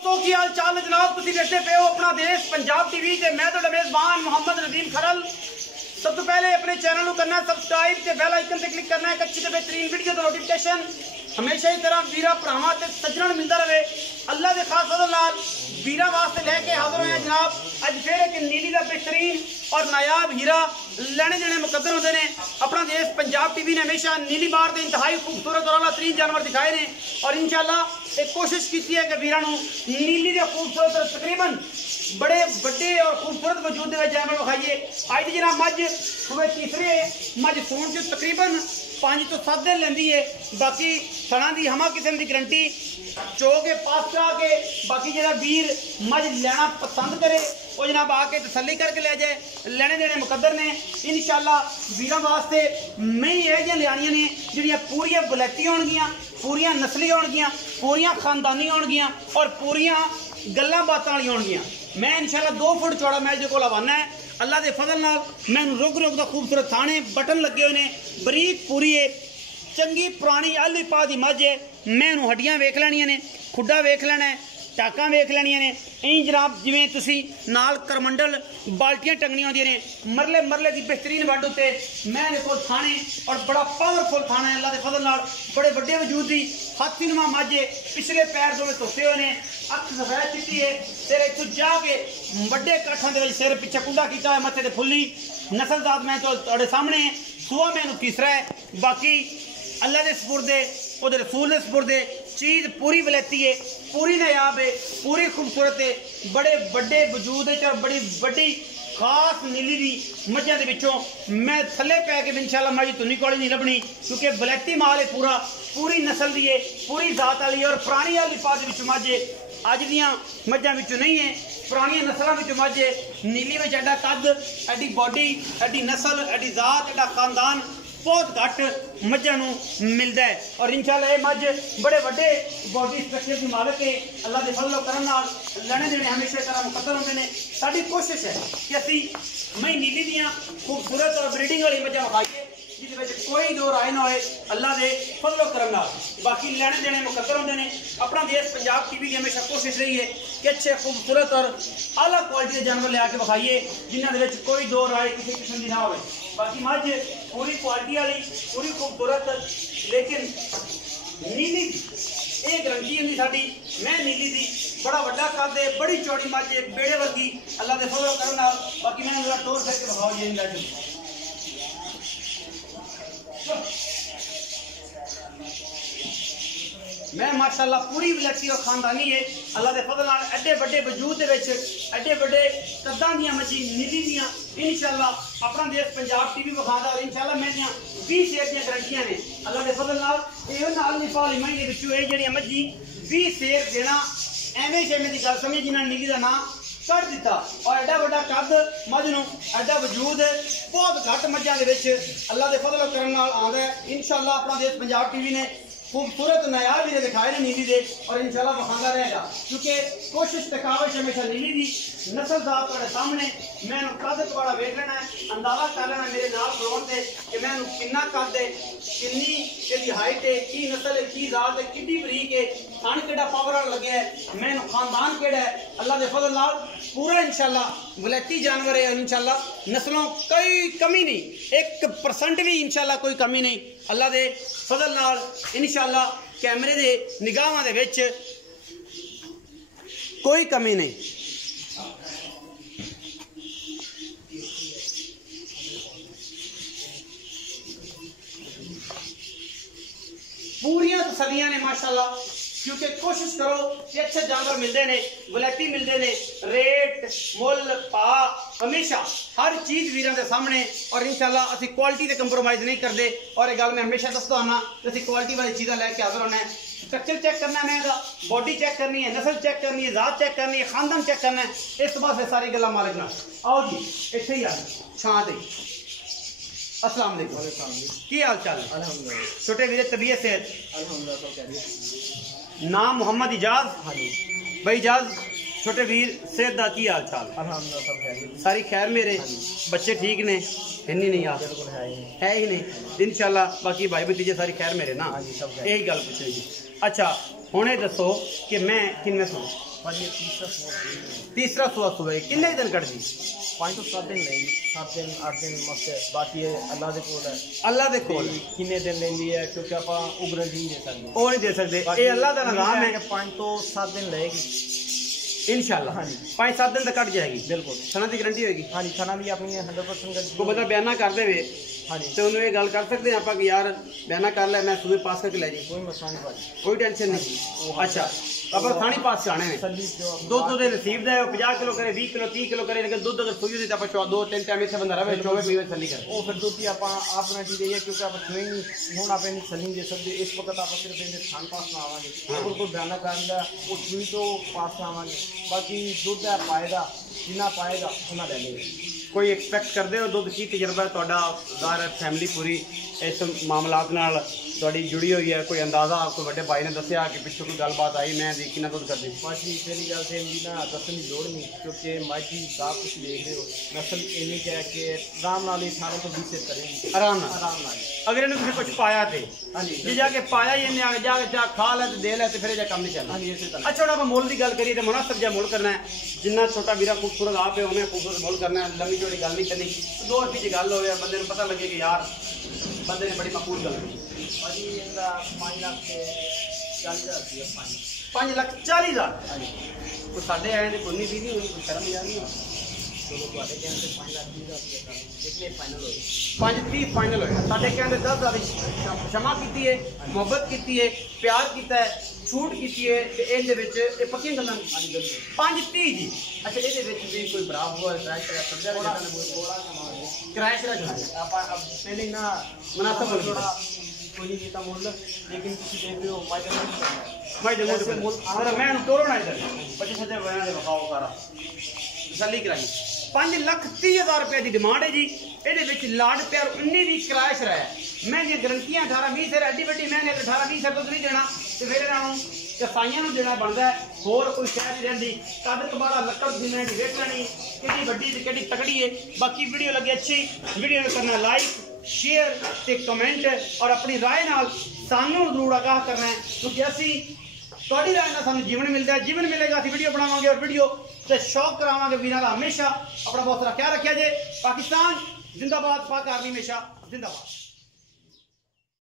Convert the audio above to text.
दोस्तों की हाल चाल जनाब, तुम देखते पे हो अपना देश पंजाब टीवी ते मैं तो मेजबान मोहम्मद नदीम खरल। सब तो पहले अपने चैनल को करना सब्सक्राइब ते बेल आइकन से क्लिक करना है। एक अच्छी ते बेहतरीन वीडियो तो नोटिफिकेशन हमेशा ही तरह वीरा भरावां ते सज्जन मिलता रहे। अल्लाह के खास फजल नाल वीरा वास्ते लेके हाजिर हुए जनाब। अज फिर एक नीली का बेहतरीन और नायाब हीरा लेने देने मुकद्दर होते हैं। अपना देश पंजाब टीवी ने हमेशा नीली बार के इंतहाई खूबसूरत और आला तरीन जानवर दिखाए ने और इंशाल्लाह एक कोशिश की है कि वीरा नीली के खूबसूरत और तकरीबन बड़े बड़े और खूबसूरत वजूद जानवर विखाइए। अज की जनाब मझ सुबह तीसरे मझ सून च तकरीबन 5 तो 7 दिन लेंदी है। बाकी सड़ा की हमा किस्म की गारंटी चो के पास आ के बाकी जो वीर मझ लेना पसंद करे वो जनाब आके तसली करके ले जाए। लेने देने मुकद्दर ने इंशाल्लाह वीर वास्ते मैं यह लियानियां ने जिहड़ियां पूरियां बलैती होणगियां, पूरियां नस्ली होणगियां, पूरियां खानदानी होणगियां और पूरियां गल्लां बातां वाली होणगियां। मैं इंशाल्लाह 2 फुट चौड़ा मैच को लवाना है। अल्लाह के फजल नाल मैं रुक रुक का खूबसूरत थाने बटन लगे हुए ने बरीक पूरी है चंगी पुरानी आली पा दी मझ है। मैं हड्डियां वेख लैनियां ने, खुड्डा वेख लेना है, टाका वेख लैनियां ने। इंज जनाब जिवें तुसी नाल करमंडल बाल्टियां टंगनियां होंदियां ने मरले मरले की बेहतरीन वड उत्ते मैं को थाने और बड़ा पावरफुल थाना है। अल्लाह के फजल नाल बड़े बड़े वजूद दी हाथी नुमा माझे पिछले पैर दोवे धोते हुए ने, अख सफेद चिट्टी है, सिर इत्थों जाके बड़े काठां दे विच सिर पिछे कुंडा कीता है, मत्थे ते फुल्ली नस्लजात मैं तो तुहाडे सामने सुआ मैनू तीसरा है। बाकी अल्लाह के सपुरदे उहदे रसूल के सपुरदे चीज़ पूरी वलैती है, पूरी नायाब है, पूरी खूबसूरत है, बड़े बड़े वजूद है और बड़ी बड़ी खास नीली दी मझां दे विचों मैं थले पै के इंशाल्लाह मझ तुनी कोल नहीं लभनी क्योंकि वलैती माल है पूरा, पूरी नस्ल दी है, पूरी जात वाली और पुरानी वाली पाद विच मझ है। अज दियां मझां विचों नहीं है, पुरानी नस्लों विच मझ है। नीली विच एडा कद, एडी बॉडी, एडी नस्ल, एडी जात, एडा खानदान बहुत घट मझां मिलता है और इंशाल्लाह ये मझ बड़े बड़े बॉडी स्ट्रक्चर की मालक है। अल्लाह के फजल करम नाल लेने देने हमेशा तरह मुकद्दर होंदे ने। साडी कोशिश है कि असी मई नीली दियां खूबसूरत और ब्रीडिंग वाली मझां विखाइए जिहदे कोई दो राय ना होए अल्लाह के फजल करम नाल। बाकी लेने देने मुकद्दर होंदे ने। अपना देश पंजाब टीवी की हमेशा कोशिश रही है कि अच्छे खूबसूरत और आला क्वालिटी के जानवर लिया के विखाइए जिन्होंने कोई दो राय किसी किस्म की ना हो। बाकी मझ पूरी क्वालिटी वाली, पूरी खूबसूरत, लेकिन नीली ये गारंटी होंगी साडी। मैं नीली दी बड़ा वड्डा कद है, बड़ी चौड़ी मझ है, बेड़े वर्गी अल्लाह के फजल करम नाल। बाकी मैंने जरा टोर करके विखाओ जी लैट मैं माशाल्लाह पूरी वलैती और खानदानी है। अल्लाह के फजल नाल एडे बड़े वजूद दे विच एडे बड़े कद्दां दियां मच्छी नीली दियां इंशाल्लाह अपना देश पंजाब टीवी विखादा और इंशाल्लाह मैं 20 शेर दियां गारंटियां ने अल्लाह के फजल नाल। इहो नाल नहीं पाली मई दे विचों ये जेहड़ियां मच्छी 20 शेर देना एवें शेमें दी गल समझ जिन्हां नीली दा नाम कर दिता और एडा बड़ा कद मझ नूं एडा वजूद बहुत घट मझां दे विच अल्लाह के फजल करम नाल आंदा है। इंशाल्लाह अपना देश पंजाब टीवी ने खूबसूरत नायाब भी दिखाए ने नीली दे और इंशाल्लाह विखांदा रहेगा क्योंकि कोशिश तकाविश हमेशा नीली दी नस्ल जात तुहाडे सामने मैं कद थोड़ा वेख लेना है, अंदाजा कर लेना मेरे नाल खलोण ते कि मैं किन्ना कद है, किन्नी इसदी हाइट है, की नस्ल है, की जात है, किड्डी बरीक है, थन केड़ा पावर लगे है, मैं खानदान केड़ा है। अल्लाह के फजल नाल पूरा इंशाल्लाह वलैती जानवर है। इंशाल्लाह नस्लों कोई कमी नहीं, 1% भी इंशाल्लाह कोई कमी नहीं। अल्लाह के फजल नाल इंशाल्लाह कैमरे दे निगाहां दे विच कोई कमी नहीं। पूरियां तसलियां ने माशाल्लाह क्योंकि कोशिश करो कि अच्छे जानवर मिलते हैं, वलैती मिलते हैं, रेट मुल पा हमेशा हर चीज़ वीरों के सामने और इंशाल्लाह असी क्वालिटी से कंप्रोमाइज़ नहीं करते। और एक गल मैं हमेशा दसदा आना असी क्वालिटी वाली चीज़ा लैके हाजिर होना है। स्ट्रक्चर चेक करना है, मैं बॉडी चेक करनी है, नस्ल चेक करनी है, जात चेक करनी है, खानदान चेक करना है। इस वास्ते सारी गल्लां मालिक नाल आओ जी इत्थे ही आ छां ते। अस्सलाम वालेकुम, की हाल चाल? अल्हम्दुलिल्लाह। छोटे वीरे तबीयत सेहत? अल्हम्दुलिल्लाह सब खैरियत। नाम मोहम्मद इजाज? हाँ जी भाई इजाज। छोटे वीर सेहत दा की हाल चाल? अल्हम्दुलिल्लाह सब खैरियत। सारी खैर मेरे बच्चे ठीक ने? हिन्नी नहीं आ बिल्कुल है ही नहीं इंशाल्लाह। बाकी भाई भतीजे सारी खैर मेरे ना? यही गल पूछनी जी। अच्छा हुणे दसो कि मैं किन्ने सुना भाजी ये तीसरा सुबह सुबह किन्ने दिन कट जी 5 ਤੋਂ 7 दिन लेगी 7 दिन 8 दिन मस्त बाकी अल्लाह दे कोल है अल्लाह दे कोल किन्ने दिन लेंदी है क्योंकि आप उग्र नहीं दे सकते ਉਹ ਨਹੀਂ ਦੇ ਸਕਦੇ ਇਹ ਅੱਲਾਹ ਦਾ ਨਿਜ਼ਾਮ ਹੈ 5 ਤੋਂ 7 दिन लेगी इंशाल्लाह। हाँ जी 5-7 दिन तक कट जाएगी बिल्कुल सना की गारंटी होगी। हाँ जी सना भी अपनी 100% गारंटी को बंदा बयाना कर दे हाँ जी तो उन्होंने ये गल कर सकते हैं आप कि यार बयाना कर ले मैं सुबह पास करके ले जी कोई मसला नहीं भाजी कोई टेंशन नहीं। अच्छा अब थानी पास जाने में सल्ली जो दुध तो नसीब है 50 किलो करे 20 किलो 30 किलो करे लेकिन दुध अगर सुई होती तो आप 2-3 टाइम इतने बंदा रहे 24 पीवे सल्ली कर ਉਹ ਫਿਰ ਦੁੱਧ ਆਪਾਂ ਆਪਣਾ ਦੀ ਰਹੀ ਹੈ ਕਿਉਂਕਿ ਆਪਾਂ ਕੋਈ ਨਹੀਂ ਹੁਣ ਆਪਾਂ ਇਹਨੂੰ ਸਲਿੰਗ ਦੇ ਸਕਦੇ ਇਸ ਵਕਤ ਆਪਾਂ ਸਿਰਫ ਇਹਦੇ ਖਾਣ ਪਾਸ ਨਾ ਆਵਾਂਗੇ ਅਗਰ ਕੋਈ ਬਿਆਨਾ ਕਰਨ ਦਾ ਉਹ ਸੂਈ ਤੋਂ ਪਾਸ ਆਵਾਂਗੇ ਬਾਕੀ ਦੁੱਧ ਹੈ ਪਾਏਗਾ ਜਿੰਨਾ ਪਾਏਗਾ ਉਹਨਾਂ ਲੈ ਲੇਗਾ। कोई एक्सपैक्ट करते हो दुध की तजर्बा दार फैमिली पूरी इस मामलात नाल तुहाडी जुड़ी हुई है कोई अंदाजा कोई बड़े भाई ने दसिया कि पिछों कोई गलबात आई मैं दी कितना दुध कर दी बाकी पहली गल तो इनकी ना दसन की लोड़ नहीं क्योंकि माइटी साफ कुछ देख रहे हो नस्ल इन्नी है कि आराम नाल 18 तो 20 से करेंगी आराम नाल अगर इन्हें तुझे कुछ पाया थे हाँ जी जी जाके पाया ही इन्हें आगे जाके जा खा ले दे ले तो फिर ये काम नहीं चलना। हाँ जी इसे तरह अच्छा हम मुल की गल करिए तो मुनासिब जहा मुल करना है जिन्ना छोटा वीरा खूबसूरत आप है उन्हें खूबसूरत मुल करना है लंबी चौड़ी गल नहीं करनी 2 रुपये की गल हो बंदे पता लगे कि यार बंदे ने बड़ी मकबूल गल की भाजी इनका 5 लाख से 40,000 रुपया 5,40,000 कोई साढ़े आए कोई नहीं भी नहीं हुई कोई शर्म यार नहीं चलो ਤੁਹਾਡੇ ਕਹਿੰਦੇ 5,30,000 रुपया कितने फाइनल होए 5-30 फाइनल होया साढ़े कहते 10,000 क्षमा की है मुहब्बत की है प्यार किया है छूट की है ये पक्की गल्लां 5-30 जी। अच्छा ये भी कोई भरा हुआ किराया पहले ना मुनासिब कोई नहीं देता मुल लेकिन किसी देख रहे हो मैं जम्मू मैं तोड़ना इधर 25 बयान दे बखाओ सारा तसल्ली कराई 5,30,000 रुपये की डिमांड है जी ये लाड प्यार 19 भी किराया शराया महंगी गारंटियां 18-20 सर एडी वड्डी महंगे 18-20 सर दुध नहीं देना तो फिर इन्हों कसाइयां देना बनता है होर कोई शह नहीं रही कद कबाड़ा लक्कड़ जिन्हें की वेट लेनी कि वड्डी कि तकड़ी है। बाकी वीडियो लगी अच्छी वीडियो में करना लाइक शेयर ते कमेंट और अपनी राय नाल सानू जरूर आगाह करना है क्योंकि असी थोड़ी राय नाल सानू जीवन मिलता है जीवन मिलेगा असीं वीडियो बनावांगे और वीडियो से शौक करावांगे वीरां दा हमेशा अपना बहुत सारा ख्याल रखिया जे। पाकिस्तान जिंदाबाद पाक आर्मी हमेशा जिंदाबाद।